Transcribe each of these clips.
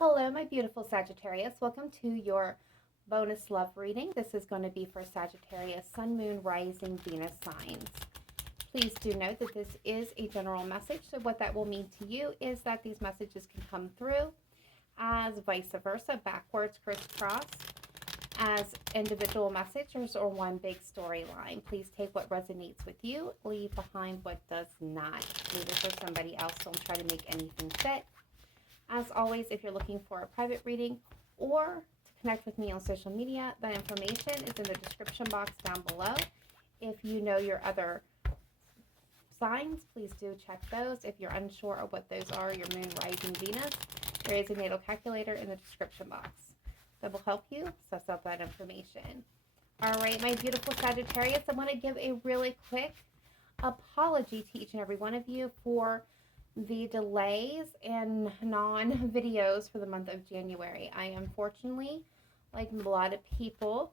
Hello, my beautiful Sagittarius. Welcome to your bonus love reading. This is going to be for Sagittarius, Sun, Moon, Rising, Venus signs. Please do note that this is a general message. So what that will mean to you is that these messages can come through as vice versa, backwards, crisscross, as individual messages or one big storyline. Please take what resonates with you, leave behind what does not. Leave it for somebody else. Don't try to make anything fit. As always, if you're looking for a private reading or to connect with me on social media, that information is in the description box down below. If you know your other signs, please do check those. If you're unsure of what those are, your moon, rising, Venus, there is a natal calculator in the description box that will help you suss out that information. All right, my beautiful Sagittarius, I want to give a really quick apology to each and every one of you for the delays and non-videos for the month of January. I unfortunately, like a lot of people,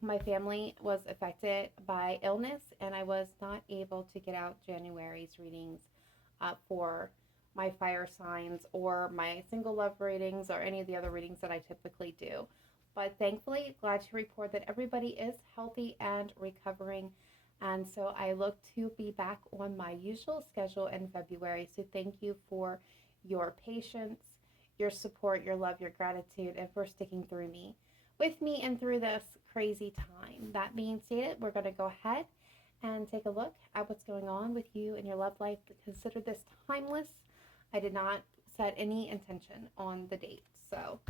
my family was affected by illness, and I was not able to get out January's readings for my fire signs or my single love readings or any of the other readings that I typically do. But thankfully, glad to report that everybody is healthy and recovering. And so I look to be back on my usual schedule in February. So thank you for your patience, your support, your love, your gratitude, and for sticking with me and through this crazy time. That being stated, we're going to go ahead and take a look at what's going on with you and your love life. Consider this timeless. I did not set any intention on the date. So,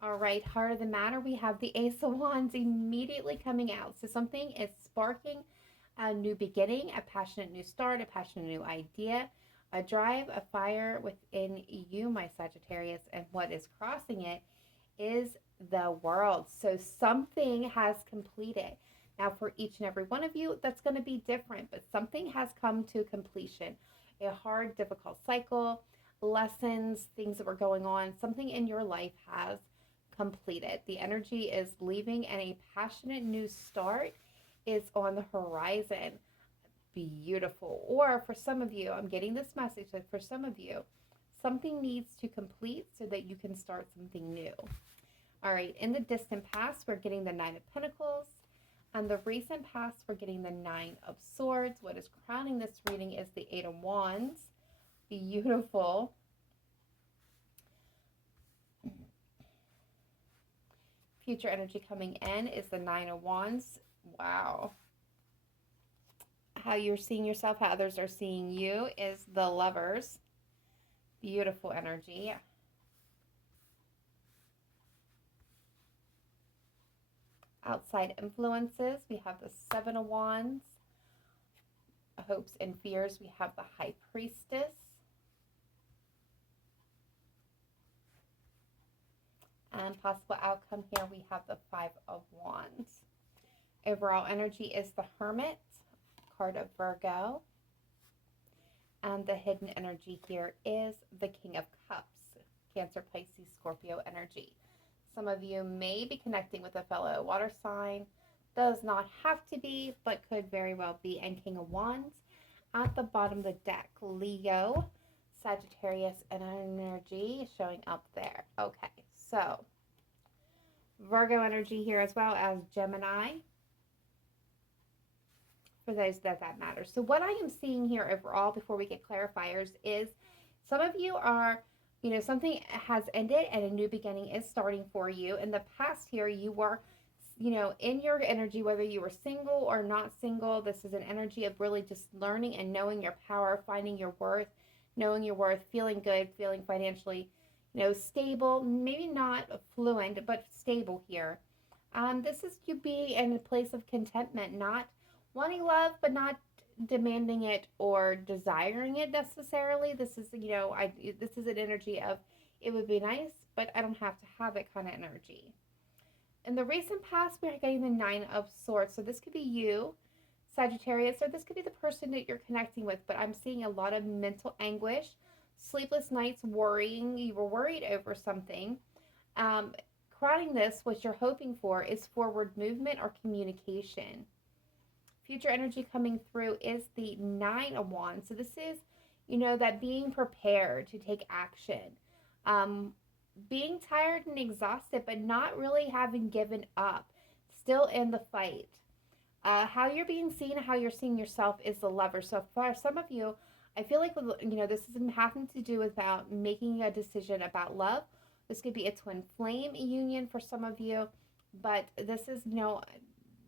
all right, heart of the matter, we have the Ace of Wands immediately coming out. So something is sparking a new beginning, a passionate new start, a passionate new idea, a drive, a fire within you, my Sagittarius, and what is crossing it is the world. So something has completed. Now for each and every one of you, that's going to be different, but something has come to completion. A hard, difficult cycle, lessons, things that were going on, something in your life has completed. The energy is leaving and a passionate new start is on the horizon. Beautiful. Or for some of you, I'm getting this message that for some of you, something needs to complete so that you can start something new. All right, in the distant past, we're getting the Nine of Pentacles. And the recent past, we're getting the Nine of Swords. What is crowning this reading is the Eight of Wands. Beautiful. Future energy coming in is the Nine of Wands. Wow. How you're seeing yourself, how others are seeing you is the Lovers. Beautiful energy. Outside influences, we have the Seven of Wands. Hopes and fears, we have the High Priestess. And possible outcome here, we have the Five of Wands. Overall energy is the Hermit, card of Virgo. And the hidden energy here is the King of Cups, Cancer, Pisces, Scorpio energy. Some of you may be connecting with a fellow water sign. Does not have to be, but could very well be. And King of Wands at the bottom of the deck. Leo, Sagittarius energy showing up there. Okay, so Virgo energy here as well as Gemini. For those that matters. So what I am seeing here overall before we get clarifiers is some of you are, something has ended and a new beginning is starting for you. In the past here, you were, in your energy, whether you were single or not single, this is an energy of really just learning and knowing your power, finding your worth, knowing your worth, feeling good, feeling financially, stable, maybe not fluent, but stable here. This is you being in a place of contentment, not wanting love, but not demanding it or desiring it necessarily. This is, this is an energy of it would be nice, but I don't have to have it kind of energy. In the recent past, we're getting the Nine of Swords. So this could be you, Sagittarius, or this could be the person that you're connecting with, but I'm seeing a lot of mental anguish, sleepless nights, worrying. You were worried over something. Crowning this, what you're hoping for is forward movement or communication. Future energy coming through is the Nine of Wands. So this is, that being prepared to take action. being tired and exhausted, but not really having given up, still in the fight. How you're being seen and how you're seeing yourself is the lever. So for some of you, I feel like, this is having to do about making a decision about love. This could be a twin flame union for some of you, but this is,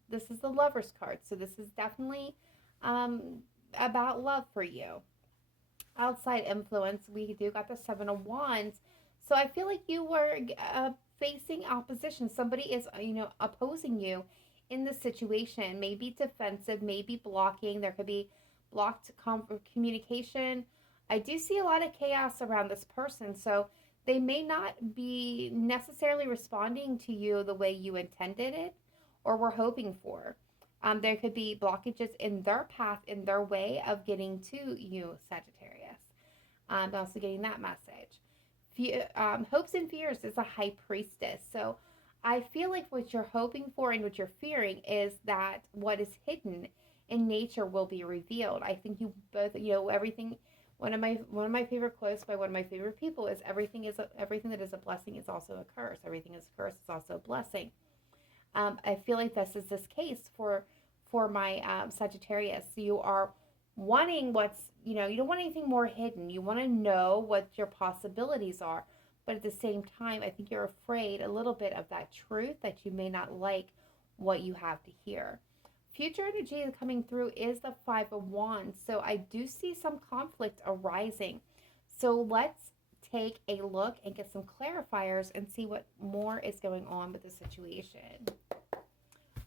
this is the Lover's card. So this is definitely about love for you. Outside influence, we do got the Seven of Wands. So I feel like you were facing opposition. Somebody is, opposing you in this situation. Maybe defensive, maybe blocking. There could be blocked communication. I do see a lot of chaos around this person. So they may not be necessarily responding to you the way you intended it or were hoping for. There could be blockages in their path, in their way of getting to you, Sagittarius. Also getting that message. Hopes and fears is a high priestess. So I feel like what you're hoping for and what you're fearing is that what is hidden in nature will be revealed. I think you both, everything. One of my favorite quotes by one of my favorite people is everything that is a blessing is also a curse. Everything is a curse is also a blessing. I feel like this is this case for my Sagittarius. You are wanting you don't want anything more hidden. You want to know what your possibilities are. But at the same time, I think you're afraid a little bit of that truth, that you may not like what you have to hear. Future energy coming through is the Five of Wands. So I do see some conflict arising. So let's take a look and get some clarifiers and see what more is going on with the situation.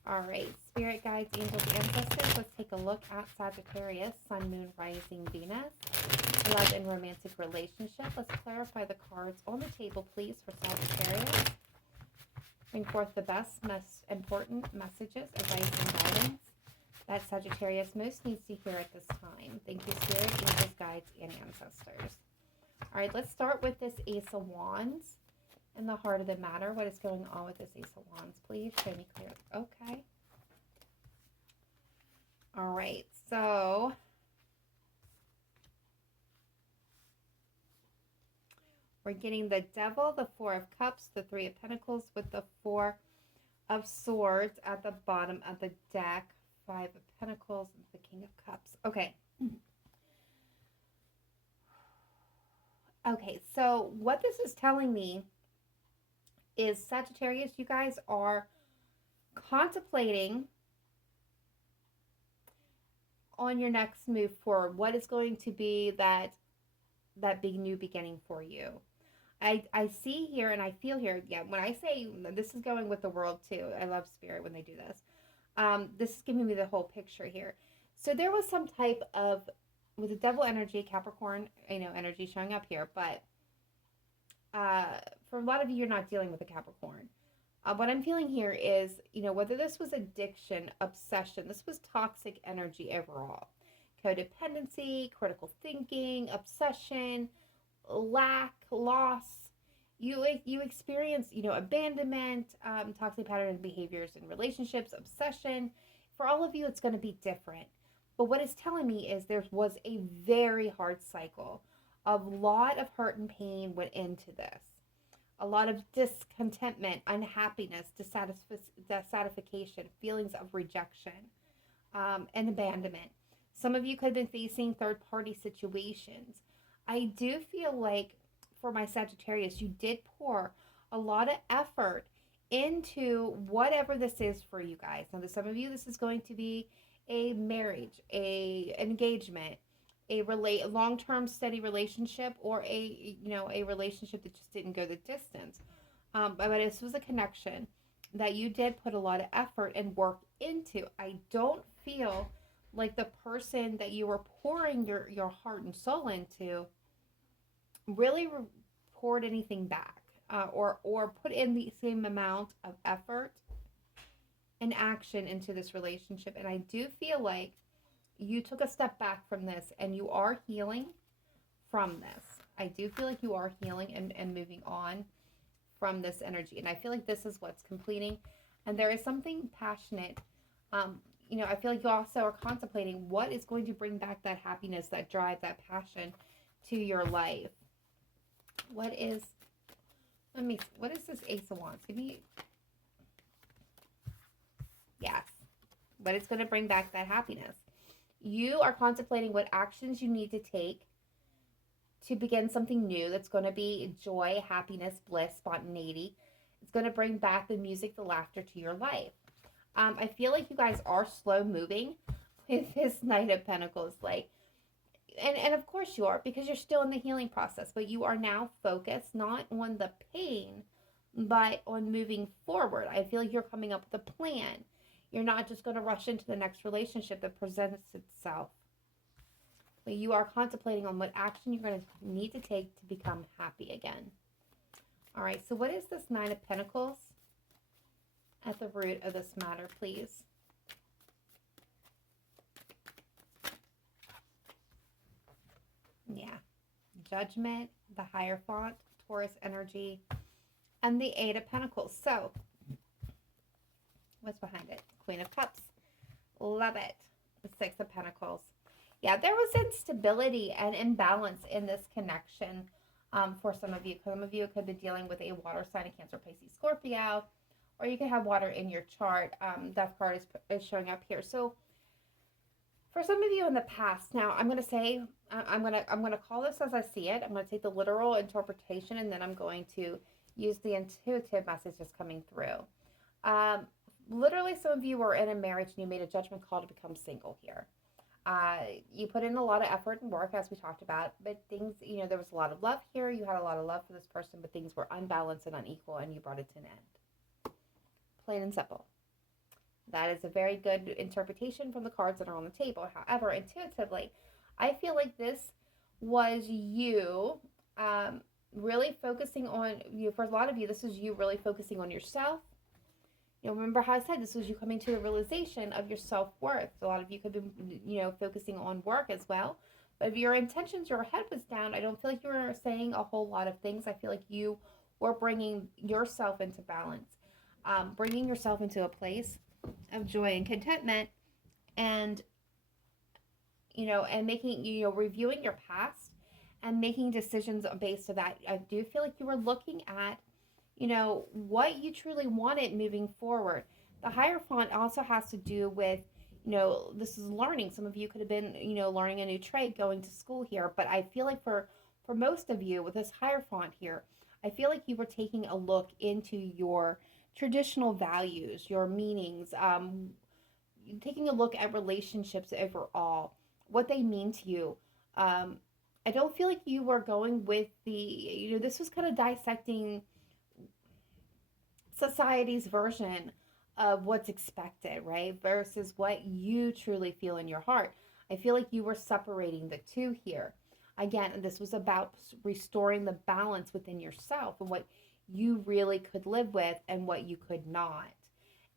All right, spirit guides, angels, ancestors. Let's take a look at Sagittarius, Sun, Moon, Rising, Venus. Love and romantic relationship. Let's clarify the cards on the table, please, for Sagittarius. Bring forth the best, most important messages, advice, and guidance that Sagittarius most needs to hear at this time. Thank you, spirit, angels, guides, and ancestors. All right, let's start with this Ace of Wands. In the heart of the matter, what is going on with this Ace of Wands? Please show me clear. Okay. All right, so we're getting the Devil, the Four of Cups, the Three of Pentacles with the Four of Swords at the bottom of the deck, Five of Pentacles, and the King of Cups. Okay. Okay, so what this is telling me is Sagittarius, you guys are contemplating on your next move forward. What is going to be that big new beginning for you? I see here and I feel here, yeah, when I say this is going with the world too. I love spirit when they do this. This is giving me the whole picture here. So there was some type of, with the Devil energy, Capricorn, energy showing up here, but for a lot of you, you're not dealing with a Capricorn. What I'm feeling here is, whether this was addiction, obsession, this was toxic energy overall. Codependency, critical thinking, obsession, lack, loss. You experience, abandonment, toxic patterns, behaviors in relationships, obsession. For all of you, it's going to be different. But what it's telling me is there was a very hard cycle. A lot of hurt and pain went into this. A lot of discontentment, unhappiness, dissatisfaction, feelings of rejection, and abandonment. Some of you could have been facing third-party situations. I do feel like for my Sagittarius, you did pour a lot of effort into whatever this is for you guys. Now, to some of you, this is going to be a marriage, an engagement, a long-term steady relationship, or a relationship that just didn't go the distance. But this was a connection that you did put a lot of effort and work into. I don't feel like the person that you were pouring your heart and soul into really poured anything back, or put in the same amount of effort and action into this relationship. And I do feel like you took a step back from this and you are healing from this. I do feel like you are healing and moving on from this energy. And I feel like this is what's completing. And there is something passionate. I feel like you also are contemplating what is going to bring back that happiness, that drive, that passion to your life. What is Let me see. What is this Ace of Wands? Give me, yes. But it's going to bring back that happiness. You are contemplating what actions you need to take to begin something new that's going to be joy, happiness, bliss, spontaneity. It's going to bring back the music, the laughter to your life. I feel like you guys are slow moving with this Knight of Pentacles. Like, and of course you are, because you're still in the healing process, but you are now focused not on the pain, but on moving forward. I feel like you're coming up with a plan. You're not just going to rush into the next relationship that presents itself. But you are contemplating on what action you're going to need to take to become happy again. All right, so what is this Nine of Pentacles at the root of this matter, please? Yeah, Judgment, the Hierophant, Taurus energy, and the Eight of Pentacles. So, what's behind it? Queen of Cups. Love it. The Six of Pentacles. Yeah, there was instability and imbalance in this connection for some of you. Some of you could be dealing with a water sign, a Cancer, Pisces, Scorpio, or you could have water in your chart. Death card is showing up here. So for some of you in the past, now I'm going to say, I'm going to call this as I see it. I'm going to take the literal interpretation, and then I'm going to use the intuitive messages coming through. Literally, some of you were in a marriage and you made a judgment call to become single here. You put in a lot of effort and work, as we talked about, but things, there was a lot of love here. You had a lot of love for this person, but things were unbalanced and unequal, and you brought it to an end. Plain and simple. That is a very good interpretation from the cards that are on the table. However, intuitively, I feel like this was you really focusing on you. For a lot of you, this is you really focusing on yourself. Remember how I said this was you coming to the realization of your self-worth. A lot of you could be, focusing on work as well. But if your intentions, your head was down, I don't feel like you were saying a whole lot of things. I feel like you were bringing yourself into balance, bringing yourself into a place of joy and contentment, and, and making, reviewing your past and making decisions based on that. I do feel like you were looking at what you truly wanted moving forward. The Hierophant also has to do with, this is learning. Some of you could have been, learning a new trade, going to school here. But I feel like for most of you with this Hierophant here, I feel like you were taking a look into your traditional values, your meanings, taking a look at relationships overall, what they mean to you. I don't feel like you were going with the, this was kind of dissecting society's version of what's expected, right? Versus what you truly feel in your heart. I feel like you were separating the two here. Again, this was about restoring the balance within yourself and what you really could live with and what you could not.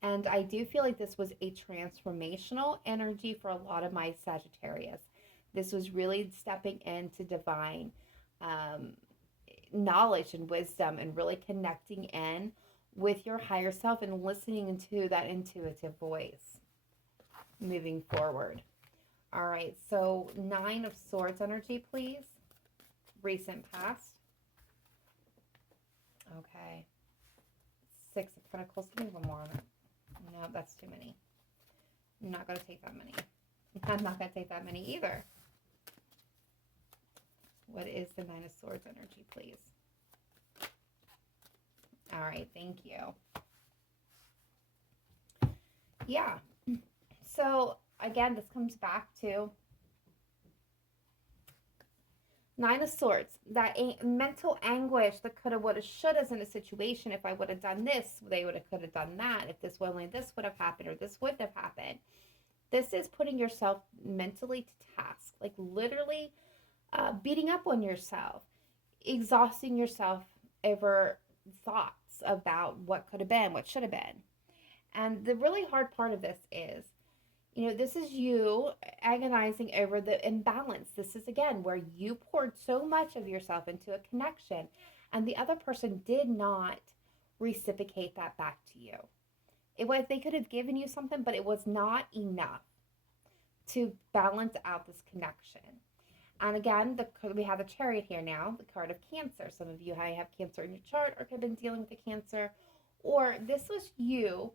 And I do feel like this was a transformational energy for a lot of my Sagittarius. This was really stepping into divine knowledge and wisdom and really connecting in with your higher self and listening to that intuitive voice moving forward. All right, so 9 of Swords energy, please. Recent past. Okay. 6 of Pentacles. Give me one more on it. No, that's too many. I'm not going to take that many. I'm not going to take that many either. What is the 9 of Swords energy, please? All right, thank you. Yeah. So, again, this comes back to 9 of Swords. That mental anguish, the coulda, woulda, shouldas in a situation. If I would have done this, they would have, could have done that. If this only this would have happened or this wouldn't have happened. This is putting yourself mentally to task. Like literally beating up on yourself. Exhausting yourself over thoughts about what could have been, what should have been. And the really hard part of this is, this is you agonizing over the imbalance. This is, again, where you poured so much of yourself into a connection and the other person did not reciprocate that back to you. They could have given you something, but it was not enough to balance out this connection. And again, we have the Chariot here now, the card of Cancer. Some of you have Cancer in your chart or have been dealing with the Cancer. Or this was you.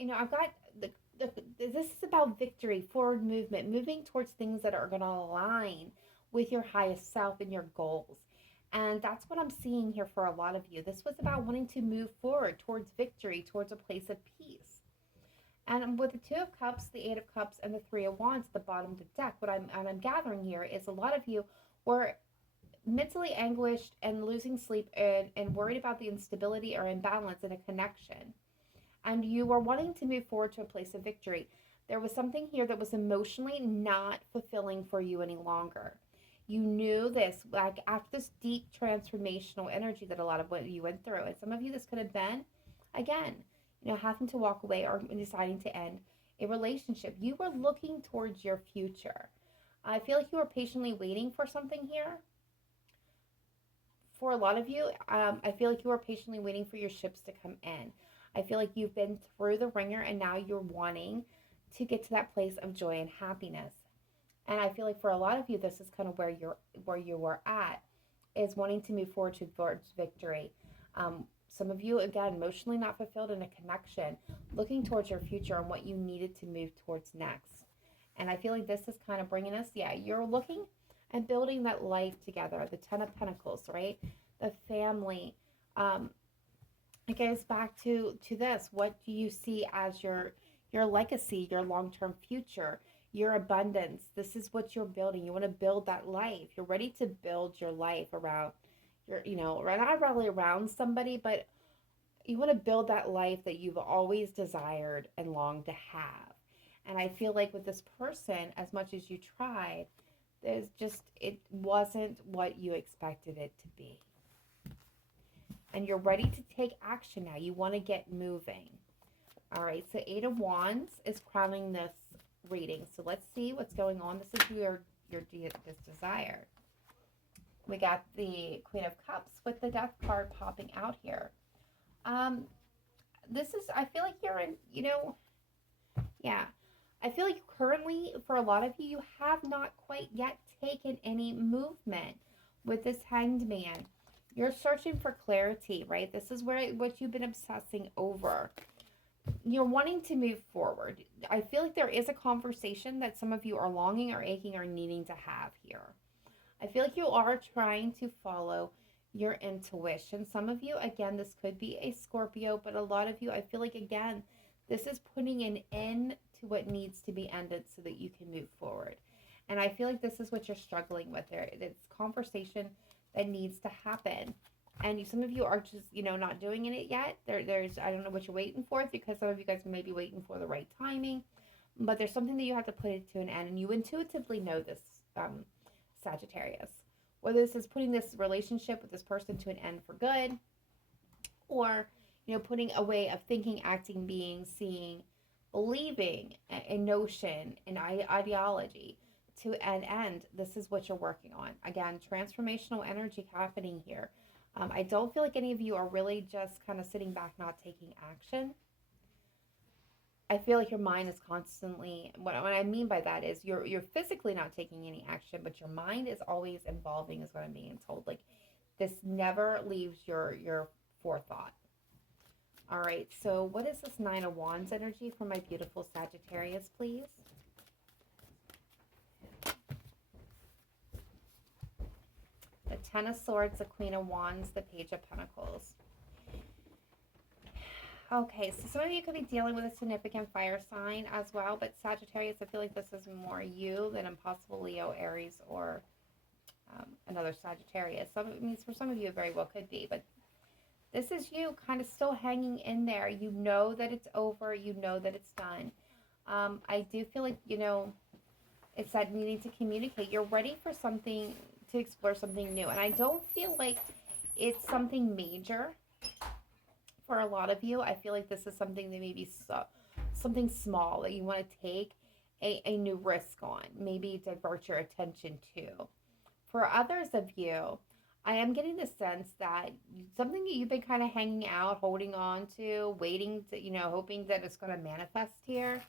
I've got this is about victory, forward movement, moving towards things that are going to align with your highest self and your goals. And that's what I'm seeing here for a lot of you. This was about wanting to move forward towards victory, towards a place of peace. And with the Two of Cups, the Eight of Cups, and the Three of Wands at the bottom of the deck, what I'm gathering here is a lot of you were mentally anguished and losing sleep and worried about the instability or imbalance in a connection. And you were wanting to move forward to a place of victory. There was something here that was emotionally not fulfilling for you any longer. You knew this, like after this deep transformational energy that a lot of what you went through. And some of you, this could have been, again, having to walk away or deciding to end a relationship. You were looking towards your future. I feel like you were patiently waiting for something here. For a lot of you, I feel like you were patiently waiting for your ships to come in. I feel like you've been through the ringer and now you're wanting to get to that place of joy and happiness. And I feel like for a lot of you, this is kind of where you were at, is wanting to move forward towards victory. Some of you, again, emotionally not fulfilled in a connection, looking towards your future and what you needed to move towards next. And I feel like this is kind of bringing us, you're looking and building that life together. The Ten of Pentacles, right? The family. It goes back to this. What do you see as your legacy, your long-term future, your abundance? This is what you're building. You want to build that life. You're ready to build your life around not really around somebody, but you want to build that life that you've always desired and longed to have. And I feel like with this person, as much as you tried, it wasn't what you expected it to be. And you're ready to take action now. You want to get moving. All right, so Eight of Wands is crowning this reading. So let's see what's going on. This is your desire. We got the Queen of Cups with the Death card popping out here. I feel like you're in, I feel like currently, for a lot of you, you have not quite yet taken any movement with this Hanged Man. You're searching for clarity, right? This is what you've been obsessing over. You're wanting to move forward. I feel like there is a conversation that some of you are longing or aching or needing to have here. I feel like you are trying to follow your intuition. Some of you, again, this could be a Scorpio, but a lot of you, I feel like, again, this is putting an end to what needs to be ended so that you can move forward. And I feel like this is what you're struggling with there. It's conversation that needs to happen. And some of you are just, not doing it yet. There's, I don't know what you're waiting for, because some of you guys may be waiting for the right timing. But there's something that you have to put it to an end. And you intuitively know this, Sagittarius. Whether this is putting this relationship with this person to an end for good, or, putting a way of thinking, acting, being, seeing, believing a notion, an ideology to an end. This is what you're working on. Again, transformational energy happening here. I don't feel like any of you are really just kind of sitting back, not taking action. I feel like your mind is constantly, what I mean by that is you're physically not taking any action, but your mind is always evolving, is what I'm being told. Like, this never leaves your forethought. All right, so what is this Nine of Wands energy for my beautiful Sagittarius, please? The Ten of Swords, the Queen of Wands, the Page of Pentacles. Okay, so some of you could be dealing with a significant fire sign as well, but Sagittarius, I feel like this is more you than impossible Leo, Aries, or another Sagittarius. For some of you, it very well could be, but this is you kind of still hanging in there. You know that it's over. You know that it's done. I do feel like, it's that needing to communicate. You're ready for something, to explore something new. And I don't feel like it's something major for a lot of you. I feel like this is something that maybe something small that you want to take a new risk on, maybe divert your attention to. For others of you, I am getting the sense that something that you've been kind of hanging out, holding on to, waiting to, hoping that it's going to manifest here.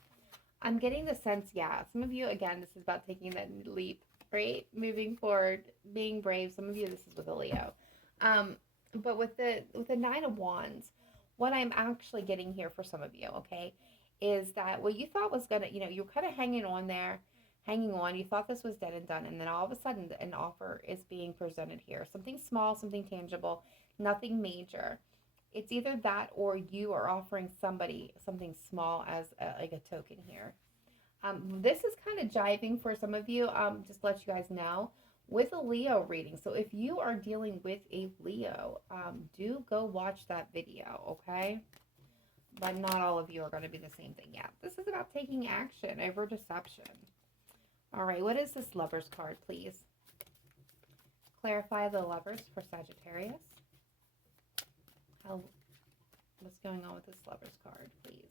I'm getting the sense, some of you, again, this is about taking that leap right? Moving forward, being brave. Some of you, this is with a Leo. But with the Nine of Wands, what I'm actually getting here for some of you, okay, is that what you thought was gonna, you were kind of hanging on there, hanging on. You thought this was dead and done, and then all of a sudden, an offer is being presented here. Something small, something tangible, nothing major. It's either that or you are offering somebody something small as like a token here. This is kind of jiving for some of you, just to let you guys know, with a Leo reading. So if you are dealing with a Leo, do go watch that video, okay? But not all of you are going to be the same thing. Yeah, this is about taking action over deception. All right, what is this Lovers card, please? Clarify the Lovers for Sagittarius. What's going on with this Lovers card, please?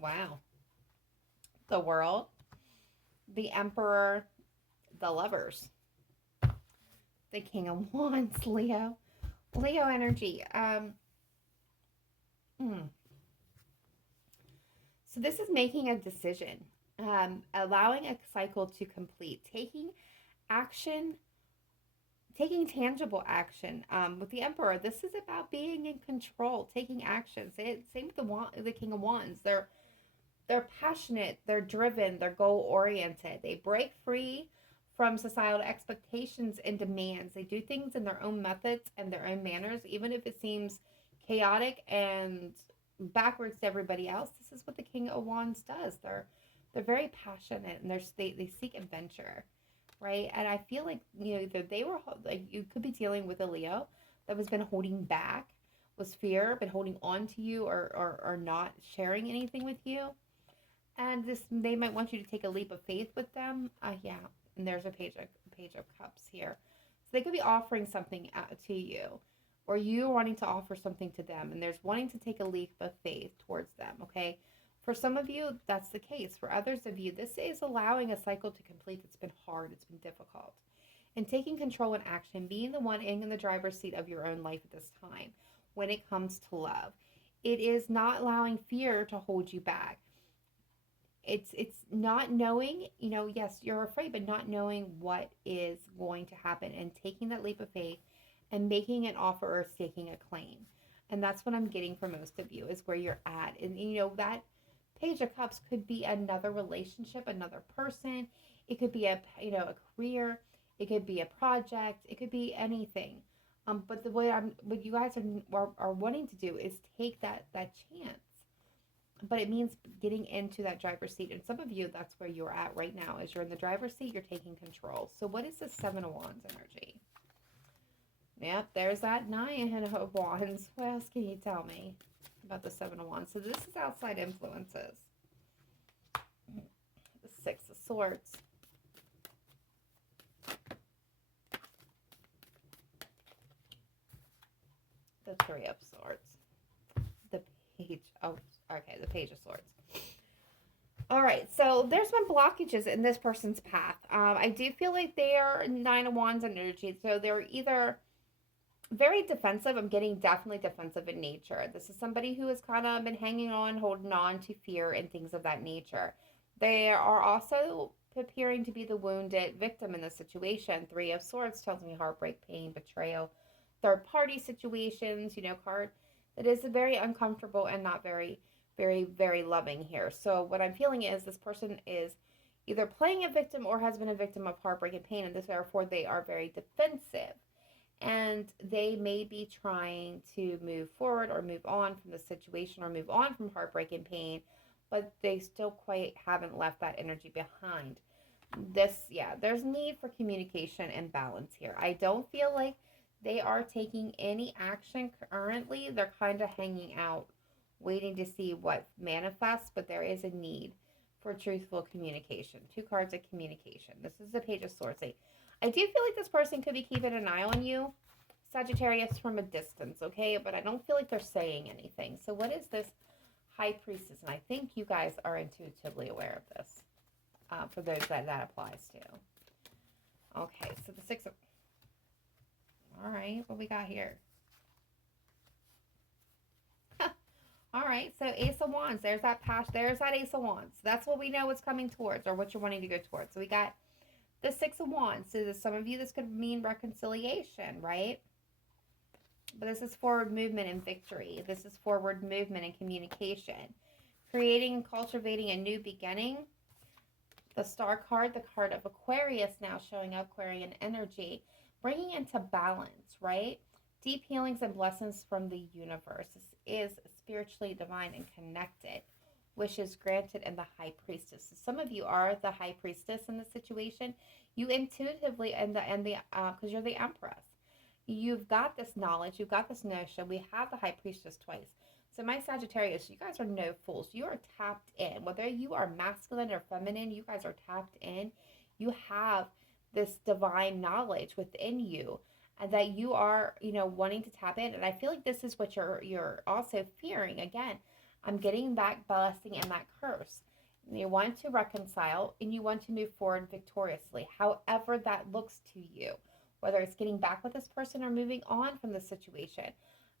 Wow. The World, the Emperor, the Lovers, the King of Wands, Leo. Leo energy. So this is making a decision, allowing a cycle to complete, taking action, taking tangible action. With the Emperor, this is about being in control, taking action. Same with the King of Wands. They're passionate, they're driven, they're goal oriented. They break free from societal expectations and demands. They do things in their own methods and their own manners, even if it seems chaotic and backwards to everybody else. This is what the King of Wands does. They're very passionate, and they seek adventure, right? And I feel like, either they were like, you could be dealing with a Leo that has been holding back, was fear, been holding on to you, or not sharing anything with you. And they might want you to take a leap of faith with them. Yeah, and there's a page of cups here. So they could be offering something to you, or you wanting to offer something to them, and there's wanting to take a leap of faith towards them, okay? For some of you, that's the case. For others of you, this is allowing a cycle to complete that's been hard, it's been difficult. And taking control and action, being the one in the driver's seat of your own life at this time when it comes to love. It is not allowing fear to hold you back. It's not knowing, yes, you're afraid, but not knowing what is going to happen and taking that leap of faith and making an offer or staking a claim. And that's what I'm getting for most of you, is where you're at. And that Page of Cups could be another relationship, another person. It could be a career. It could be a project. It could be anything. But what you guys are wanting to do is take that chance. But it means getting into that driver's seat. And some of you, that's where you're at right now. As you're in the driver's seat, you're taking control. So what is the Seven of Wands energy? Yep, there's that Nine of Wands. What else can you tell me about the Seven of Wands? So this is outside influences. The Six of Swords. The Three of Swords. The Page of... Okay, the Page of Swords. All right, so there's been blockages in this person's path. I do feel like they are Nine of Wands energy. So they're either very defensive. I'm getting definitely defensive in nature. This is somebody who has kind of been hanging on, holding on to fear and things of that nature. They are also appearing to be the wounded victim in this situation. Three of Swords tells me heartbreak, pain, betrayal, third-party situations, card that is very uncomfortable and not very, very, very loving here. So what I'm feeling is this person is either playing a victim or has been a victim of heartbreak and pain, and therefore they are very defensive. And they may be trying to move forward or move on from the situation or move on from heartbreak and pain, but they still quite haven't left that energy behind. There's need for communication and balance here. I don't feel like they are taking any action currently. They're kind of hanging out, waiting to see what manifests, but there is a need for truthful communication. Two cards of communication. This is the Page of Swords. I do feel like this person could be keeping an eye on you, Sagittarius, from a distance, okay? But I don't feel like they're saying anything. So what is this High Priestess? And I think you guys are intuitively aware of this, for those that applies to. Okay, so the Six of... All right, what we got here? All right, so Ace of Wands. There's that passion. There's that Ace of Wands. That's what we know what's coming towards, or what you're wanting to go towards. So we got the Six of Wands. So some of you, this could mean reconciliation, right? But this is forward movement and victory. This is forward movement and communication. Creating and cultivating a new beginning. The Star card, the card of Aquarius now showing up, Aquarian energy. Bringing into balance, right? Deep healings and blessings from the universe. This is spiritually divine and connected. Wishes granted and the High Priestess. So some of you are the High Priestess in this situation. You intuitively, because you're the Empress. You've got this knowledge. You've got this notion. We have the High Priestess twice. So my Sagittarius, you guys are no fools. You are tapped in. Whether you are masculine or feminine, you guys are tapped in. You have this divine knowledge within you, and that you are, wanting to tap in. And I feel like this is what you're also fearing. Again, I'm getting that blessing and that curse. You want to reconcile and you want to move forward victoriously, however that looks to you, whether it's getting back with this person or moving on from the situation.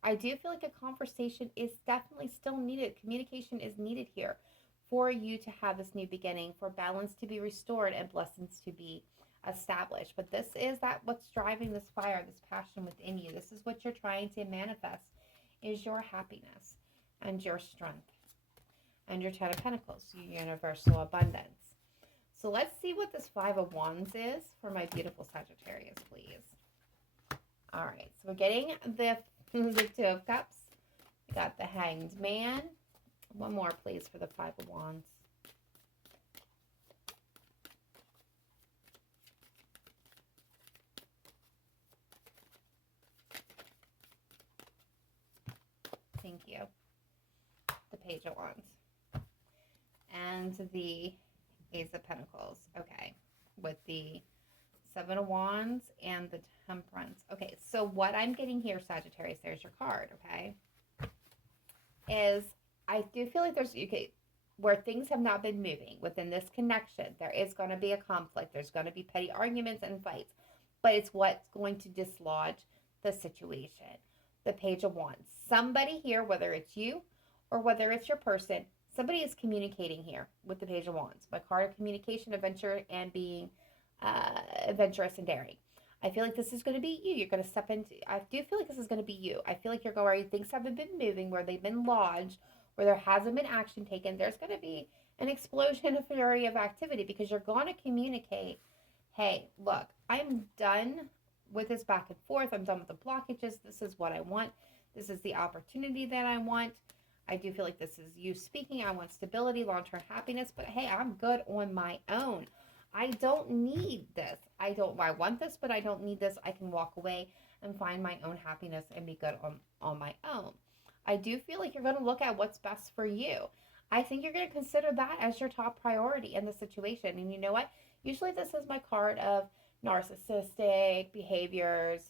I do feel like a conversation is definitely still needed. Communication is needed here for you to have this new beginning, for balance to be restored and blessings to be established. But this is what's driving this fire, this passion within you. This is what you're trying to manifest, is your happiness and your strength and your Ten of Pentacles, your universal abundance. So let's see what this Five of Wands is for my beautiful Sagittarius, please. All right, so we're getting the Two of Cups. We got the Hanged Man. One more, please, for the Five of Wands. Thank you. The Page of Wands. And the Ace of Pentacles. Okay. With the Seven of Wands and the Temperance. Okay, so what I'm getting here, Sagittarius, there's your card, okay, is I do feel like there's, where things have not been moving within this connection, there is going to be a conflict. There's going to be petty arguments and fights, but it's what's going to dislodge the situation. The Page of Wands. Somebody here, whether it's you or whether it's your person, somebody is communicating here with the Page of Wands. My card of communication, adventure, and being adventurous and daring. I feel like this is going to be you. You're going to step into, I do feel like this is going to be you. I feel like you're going where things haven't been moving, where they've been lodged, where there hasn't been action taken. There's going to be an explosion of fury of activity, because you're going to communicate, hey, look, I'm done with this back and forth. I'm done with the blockages. This is what I want. This is the opportunity that I want. I do feel like this is you speaking. I want stability, long-term happiness, but hey, I'm good on my own. I don't need this. I want this, but I don't need this. I can walk away and find my own happiness and be good on my own. I do feel like you're going to look at what's best for you. I think you're going to consider that as your top priority in the situation. And you know what? Usually this is my card of narcissistic behaviors,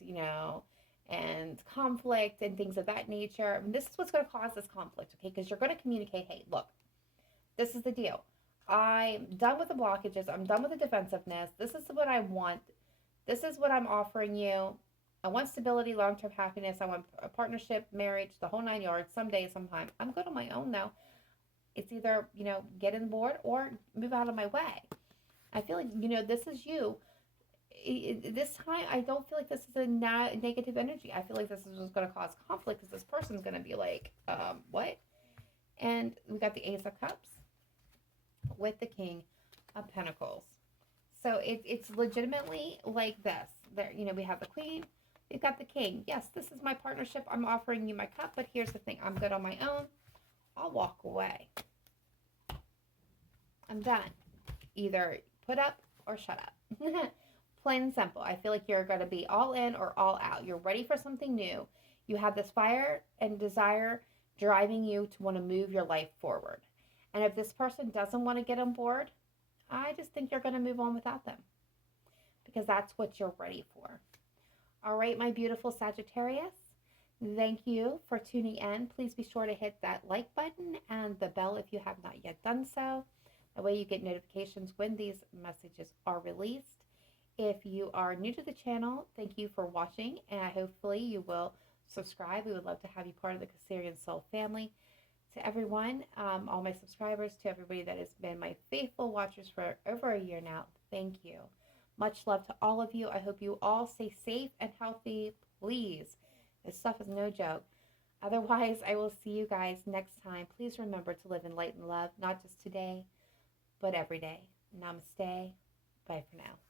and conflict and things of that nature. I mean, this is what's going to cause this conflict, okay? Because you're going to communicate, hey, look, this is the deal. I'm done with the blockages. I'm done with the defensiveness. This is what I want. This is what I'm offering you. I want stability, long-term happiness. I want a partnership, marriage, the whole 9 yards, someday, sometime. I'm good on my own, though. It's either, get on board or move out of my way. I feel like, this is you. This time, I don't feel like this is a negative energy. I feel like this is what's going to cause conflict, because this person's going to be like, what? And we got the Ace of Cups with the King of Pentacles. So it's legitimately like this. There, we have the Queen, we've got the King. Yes, this is my partnership. I'm offering you my cup, but here's the thing. I'm good on my own. I'll walk away. I'm done. Either put up or shut up. Plain and simple. I feel like you're going to be all in or all out. You're ready for something new. You have this fire and desire driving you to want to move your life forward. And if this person doesn't want to get on board, I just think you're going to move on without them, because that's what you're ready for. All right, my beautiful Sagittarius, thank you for tuning in. Please be sure to hit that like button and the bell if you have not yet done so. That way you get notifications when these messages are released. If you are new to the channel, thank you for watching, and hopefully you will subscribe. We would love to have you part of the Cancerian Soul family. To everyone, all my subscribers, to everybody that has been my faithful watchers for over a year now, thank you. Much love to all of you. I hope you all stay safe and healthy, please. This stuff is no joke. Otherwise, I will see you guys next time. Please remember to live in light and love, not just today, but every day. Namaste. Bye for now.